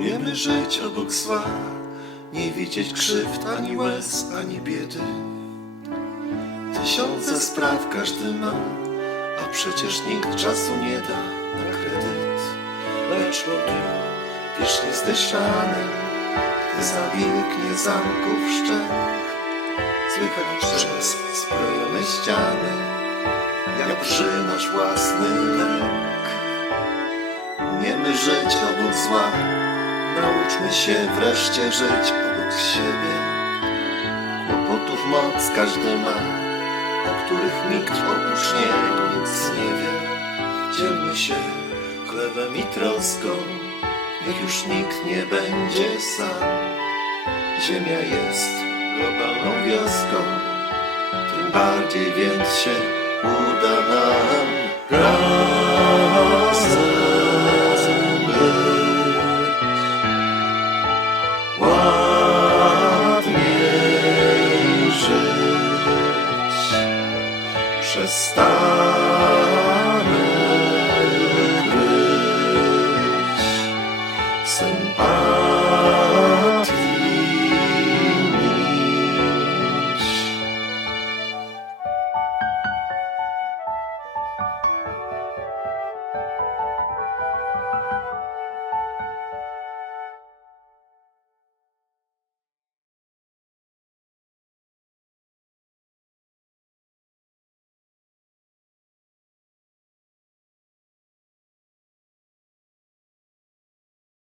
Umiemy żyć obok zła, nie widzieć krzywd ani łez, ani biedy. Tysiące spraw każdy ma, a przecież nikt czasu nie da na kredyt. Lecz o dniu wiecznie zdyszanym, gdy zamilknie zamków szczęk, słychać przez zbrojone ściany, jak drży nasz własny lęk. Umiemy żyć obok zła, się wreszcie żyć obok siebie. Kłopotów moc każdy ma, o których nikt oprócz niego nic nie wie. Dzielmy się chlebem i troską, niech już nikt nie będzie sam. Ziemia jest globalną wioską, tym bardziej więc się uda nam Ładniej żyć. Przestań